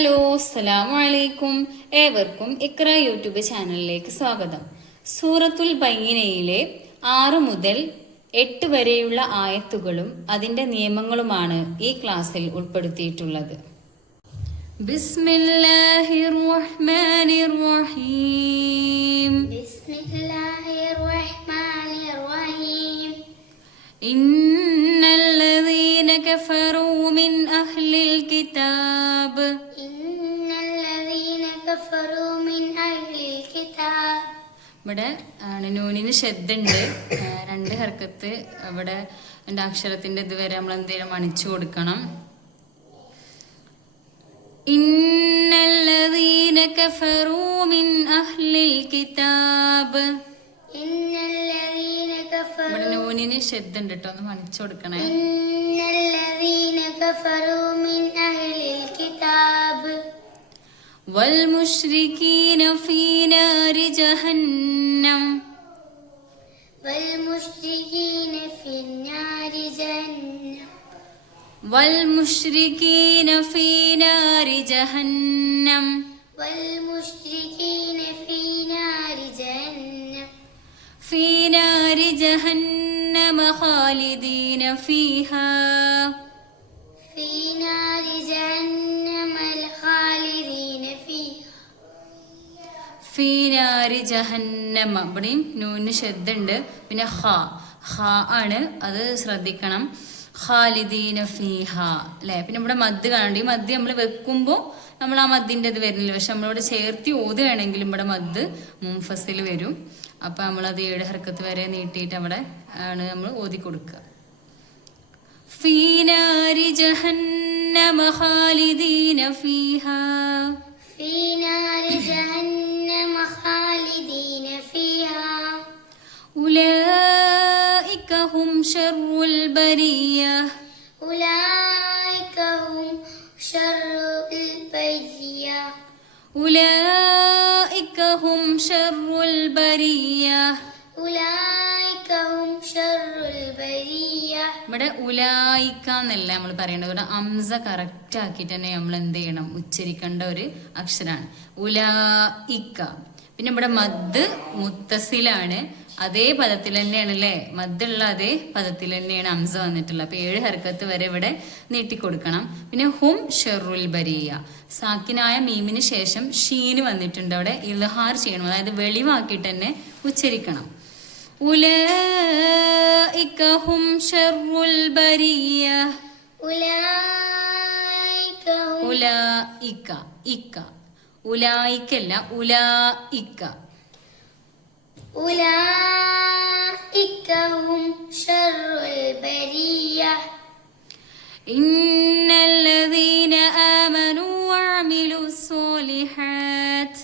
Hello, അസ്സലാമു അലൈക്കും. ഏവർക്കും ഇക്ര യൂട്യൂബ് ചാനലിലേക്ക് സ്വാഗതം. സൂറത്തുൽ ബയ്യിനയിലെ 6 മുതൽ 8 വരെയുള്ള ആയത്തുകളും അതിൻ്റെ നിയമങ്ങളുമാണ് ഈ ക്ലാസ്സിൽ ഉൾപ്പെടുത്തിയിട്ടുള്ളത്. ബിസ്മില്ലാഹിർ റഹ്മാനിർ റഹീം. ബിസ്മില്ലാഹിർ റഹ്മാനിർ റഹീം. ഇന്നല്ലദീന കഫറൂ മിൻ അഹ്ലിൽ കിതാബ്. ഇവിടെ നൂനിന് ശബ്ദുണ്ട്, 2 ഹർക്കത്ത്. ഇവിടെ എൻ്റെ അക്ഷരത്തിൻ്റെ ഇതുവരെ നമ്മൾ എന്തെങ്കിലും അണിച്ചു കൊടുക്കണം. ഇന്നല്ലദീന കഫറൂ മിൻ അഹ്ലിൽ കിതാബ്. ഇവിടെ നൂനിന് ശബ്ദുണ്ട് കേട്ടോ, ഒന്ന് അണിച്ചു കൊടുക്കണേ. ഇന്നല്ലദീന കഫറൂ മിൻ അഹ്ലിൽ കിതാബ് والمشركين في نار جهنم. والمشركين في نار جهنم. والمشركين في نار جهنم. والمشركين في نار جهنم. في نار جهنم خالدين فيها. في نار جهنم الخالدين فيها. في نار جهنم. ഇവിടെയും നൂന് ശബ്ദുണ്ട്, പിന്നെ ഹ ആണ്, അത് ശ്രദ്ധിക്കണം. ഖാലിദീന ഫീഹ അല്ലേ. പിന്നെ ഇവിടെ മദ് കാണണ്ട. ഈ മദ് നമ്മൾ വെക്കുമ്പോൾ നമ്മൾ ആ മദ്ദിൻ്റെ ഇത് വരുന്നില്ല, പക്ഷെ നമ്മളിവിടെ ചേർത്തി ഓതുകയാണെങ്കിലും ഇവിടെ മദ് മുൻഫസിൽ വരും. അപ്പം നമ്മളത് 7 ഹർക്കത്ത് വരെ നീട്ടിയിട്ട് അവിടെ ആണ് നമ്മൾ ഓതി കൊടുക്കുക. في نار جهنم خالدين فيها. في نار جهنم خالدين فيها. أولئك هم شر البرية. أولئك هم شر البرية. أولئك هم شر البرية. أولئك هم شر البرية. ഇവിടെ ഉലായിക്ക എന്നല്ല നമ്മൾ പറയേണ്ടത്. ഇവിടെ അംസ കറക്റ്റ് ആക്കിയിട്ട് തന്നെ നമ്മൾ എന്ത് ചെയ്യണം, ഉച്ചരിക്കേണ്ട ഒരു അക്ഷരമാണ് ഉലായിക്ക. പിന്നെ ഇവിടെ മദ് മുത്തസിലാണ്, അതേ പദത്തിൽ തന്നെയാണ് അല്ലേ, മദ്ദുള്ള അതേ പദത്തിൽ തന്നെയാണ് അംസ വന്നിട്ടുള്ളത്. അപ്പൊ 7 ഹർക്കത്ത് വരെ ഇവിടെ നീട്ടിക്കൊടുക്കണം. പിന്നെ ഹും ഷെറുൽ ബരിയ, സാക്കിനായ മീമിന് ശേഷം ഷീന് വന്നിട്ടുണ്ട്, അവിടെ ഇൽഹാർ ചെയ്യണം, അതായത് വെളിവാക്കിയിട്ട് തന്നെ ഉച്ചരിക്കണം. أولئك هم شر البرية. أولئك هم أولئك إك أولئك لا أولئك. أولئك هم شر البرية. إن الذين آمنوا وعملوا الصالحات.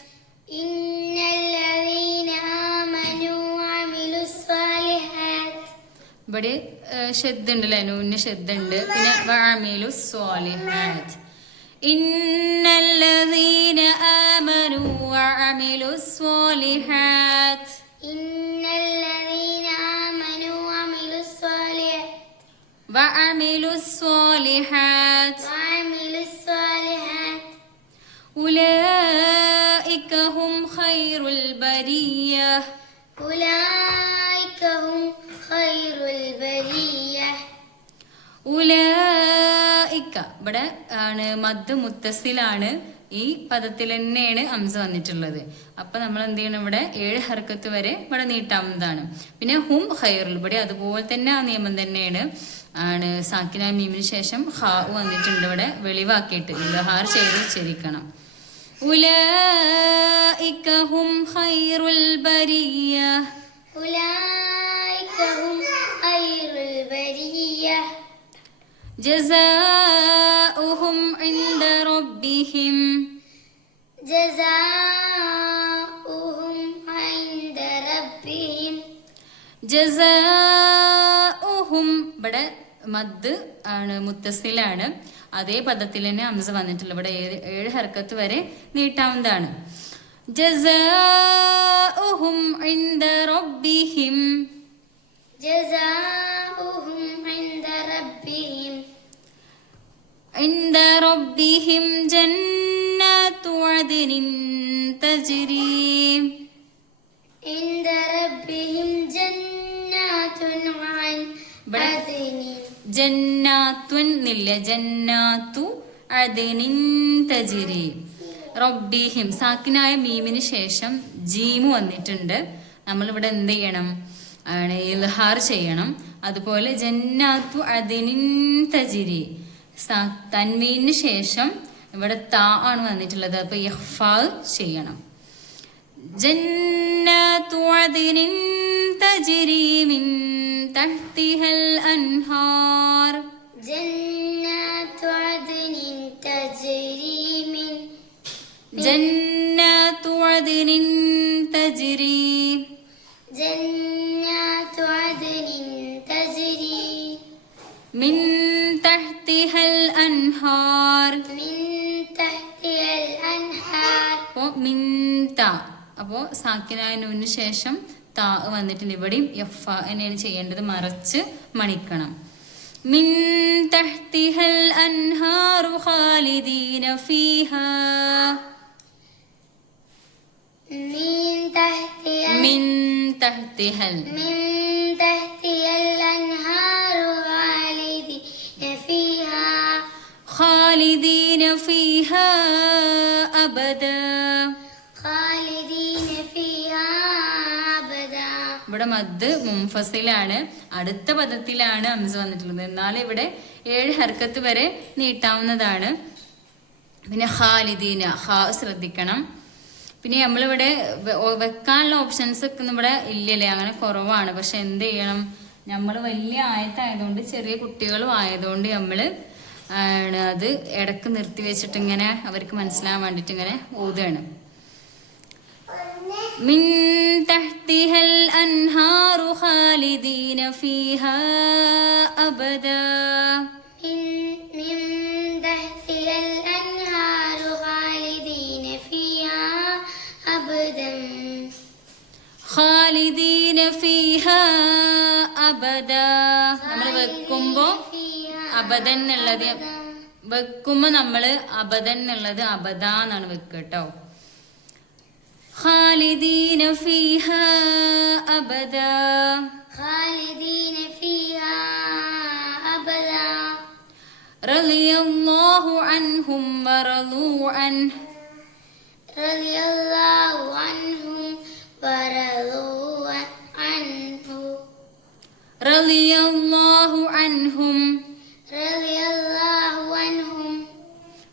إن الذين آمنوا وعملوا الصالحات. ഇവിടെ ശബ്ദുണ്ട് അല്ലേ, നൂന് ശബ്ദുണ്ട്. പിന്നെ വഅമിലു സ്വാലിഹാത്ത്. ഇന്നല്ലദീന ആമനു വഅമിലു സ്വാലിഹാത്ത്. ഇന്നല്ലദീന ആമനു വഅമിലു സ്വാലിഹാത്ത്. വഅമിലു സ്വാലിഹാത്ത്. വഅമിലു സ്വാലിഹാത്ത്. ഉലൈക ഹും ഖൈറുൽ ബരിയ. ഉലൈക ഹും ഖൈറുൽ ബരിയ. ഉലൈക ഇവിടെ ആണ് മദ് മുത്തസിലാണ്, ഈ പദത്തിൽ തന്നെയാണ് ഹംസ വന്നിട്ടുള്ളത്. അപ്പൊ നമ്മൾ എന്ത് ചെയ്യണം, ഇവിടെ 7 ഹർക്കത്ത് വരെ ഇവിടെ നീട്ടാവുന്നതാണ്. പിന്നെ ഹും ഖൈറുൽ, ഇവിടെ അതുപോലെ തന്നെ ആ നിയമം തന്നെയാണ്, ആണ് സാക്കിന മീമിന് ശേഷം ഹാ വന്നിട്ടുണ്ട്, ഇവിടെ വെളിവാക്കിയിട്ട് ഇൽഹാർ ചെയ്ത് ഉച്ചരിക്കണം. ഉലൈക ഹും ഖൈറുൽ ബരിയ. ഉലൈക ഹും ഖൈറുൽ ബരിയ. ജസാഉഹും ഇൻദ റബ്ബിഹിം. ജസാഉഹും ഇൻദ റബ്ബിഹിം. ജസാഉഹും ഇവിടെ മദ് ആണ് മുത്തസിലാണ്, അതേ പദത്തിൽ തന്നെ ഹംസ വന്നിട്ടുള്ള, ഇവിടെ 7 ഹർക്കത്ത് വരെ നീട്ടാവുന്നതാണ്. ജസാഉഹും ഇൻദ റബ്ബിഹിം. ജസാഉഹും ഇൻദ റബ്ബിഹിം. عند ربهم جنات അദ്നിൻ തജ്രി عند ربهم جنات عن عدن ജന്നാത്തുൻ നില്ല ജന്നാത്തു അദ്നിൻ തജ്രി റബ്ബിഹിം സാക്കിനായ മീമിന് ശേഷം ജീമു വന്നിട്ടുണ്ട്. നമ്മളിവിടെ എന്ത് ചെയ്യണം? ഇൽഹാർ ചെയ്യണം. അതുപോലെ ജന്നാത്തു അദ്നിൻ തജ്രി തൻവീന് ശേഷം ഇവിടെ താ ആണ് വന്നിട്ടുള്ളത്. അപ്പൊ ഇഖ്ഫാ ചെയ്യണം. ജന്നാത്തു അദ്നിൻ തജ്രി മിൻ തഹ്തിഹൽ അൻഹാർ جنات عدن تجري من ജന്നാത്തു അദ്നിൻ തജ്രി جنات عدن تجري മിൻ തഹ്തിഹൽ അൻഹാർ من تحتها الأنهار അപ്പോ മിൻ ത അപ്പോ സാക്കിനായ നൂന് ശേഷം താ വന്നിട്ടുണ്ട്. ഇവിടെയും യഫ എന്നെയാണ് ചെയ്യേണ്ടത്, മറച്ച് മണിക്കണം. മിൻ തഹ്തിഹൽ അൻഹാറു ഖാലിദീന ഫീഹാ من تحتها മിൻ തഹ്തിഹൽ من تحتها الأنهار خالدين فيها ഖാലിദീന ഫീഹാ അബദാ خالدين فيها أبدا ഇവിടെ മദ് മുൻഫസിലാണ്, അടുത്ത പദത്തിലാണ് ഹംസ വന്നിട്ടുള്ളത്. എന്നാൽ ഇവിടെ 7 ഹർക്കത്ത് വരെ നീട്ടാവുന്നതാണ്. പിന്നെ ഖാലിദീന ഖാ ശ്രദ്ധിക്കണം. പിന്നെ നമ്മളിവിടെ വെക്കാനുള്ള ഓപ്ഷൻസ് ഒക്കെ ഇവിടെ ഇല്ലല്ലേ, അങ്ങനെ കുറവാണ്. പക്ഷെ എന്ത് ചെയ്യണം? നമ്മൾ വലിയ ആയത്തായതുകൊണ്ട് ചെറിയ കുട്ടികളും ആയതുകൊണ്ട് നമ്മൾ അത് ഇടക്ക് നിർത്തി വെച്ചിട്ട് ഇങ്ങനെ അവർക്ക് മനസ്സിലാകാൻ വേണ്ടിയിട്ട് ഇങ്ങനെ ഓതുകയാണ്. മിൻ തഹ്തിഹൽ അൻഹാറു ഖാലിദീന ഫീഹാ അബദാ من تحتها الأنهار خالدين فيها أبدا ഖാലിദീന ഫീഹാ അബദാ നമ്മൾ വെക്കുമ്പോ അബദൻ എന്നുള്ളത് വെക്കുമ്പോ നമ്മള് അബദൻ എന്നുള്ളത് അബദാ എന്നാണ് വെക്കുക കേട്ടോ. ഖാലിദീന ഫീഹാ അബദാ خالدين فيها أبدا റളിയല്ലാഹു അൻഹും വറളൂ അൻഹു رضي الله عنهم ورضوا عنه റളിയല്ലാഹു അൻഹും رضي الله عنهم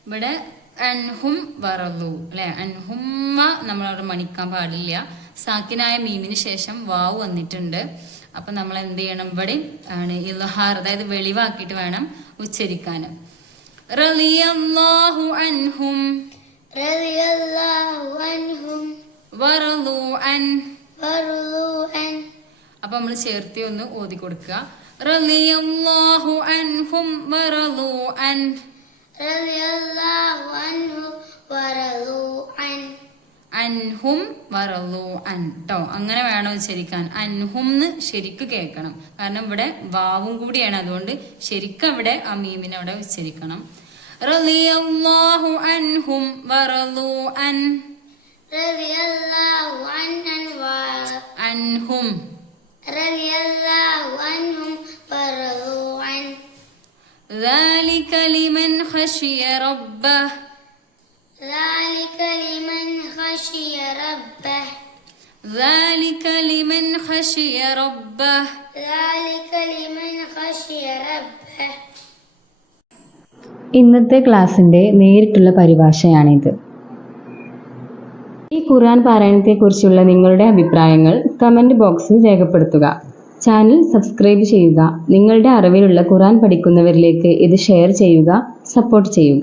ഇവിടെ അൻഹും വറളൂ അല്ലെ. അൻഹുമ്മ നമ്മളവിടെ മണിക്കാൻ പാടില്ല. സാക്കിനായ മീമിന് ശേഷം വാവ് വന്നിട്ടുണ്ട്. അപ്പൊ നമ്മൾ എന്ത് ചെയ്യണം? ഇവിടെ ആണ് ഇൽഹാർ, അതായത് വെളിവാക്കിയിട്ട് വേണം ഉച്ചരിക്കാൻ. റളിയല്ലാഹു അൻഹും رضي الله عنهم വറളൂ അൻ. ورضوا عنه അപ്പൊ നമ്മൾ ചേർത്തി ഒന്ന് ഓതി കൊടുക്കുക. റളിയല്ലാഹു അൻഹും വറളൂ അൻ. رضي الله عنه ورضوا عنه അൻഹും വറളൂ അൻ ട്ടോ. അങ്ങനെ വേണം ഉച്ചരിക്കാൻ. അൻഹും എന്ന് ശരിക്ക് കേൾക്കണം, കാരണം ഇവിടെ വാവും കൂടിയാണ്. അതുകൊണ്ട് ശരിക്കും അവിടെ ആ മീമിനെ അവിടെ ഉച്ചരിക്കണം. റളിയല്ലാഹു അൻഹും വറളൂ അൻ. رضي الله عنهم അൻഹും رضي الله عنهم ورضوا عنه ذلك لمن خشي ربه ذلك لمن خشي ربه ذلك لمن خشي ربه ذلك لمن خشي ربه ഇന്നത്തെ ക്ലാസ്സിന്റെ നേരിട്ടുള്ള പരിഭാഷയാണിത്. ഈ ഖുർആൻ പാരായണത്തെക്കുറിച്ചുള്ള നിങ്ങളുടെ അഭിപ്രായങ്ങൾ കമന്റ് ബോക്സിൽ രേഖപ്പെടുത്തുക. ചാനൽ സബ്സ്ക്രൈബ് ചെയ്യുക. നിങ്ങളുടെ അറിവിലുള്ള ഖുർആൻ പഠിക്കുന്നവരിലേക്ക് ഇത് ഷെയർ ചെയ്യുക, സപ്പോർട്ട് ചെയ്യുക.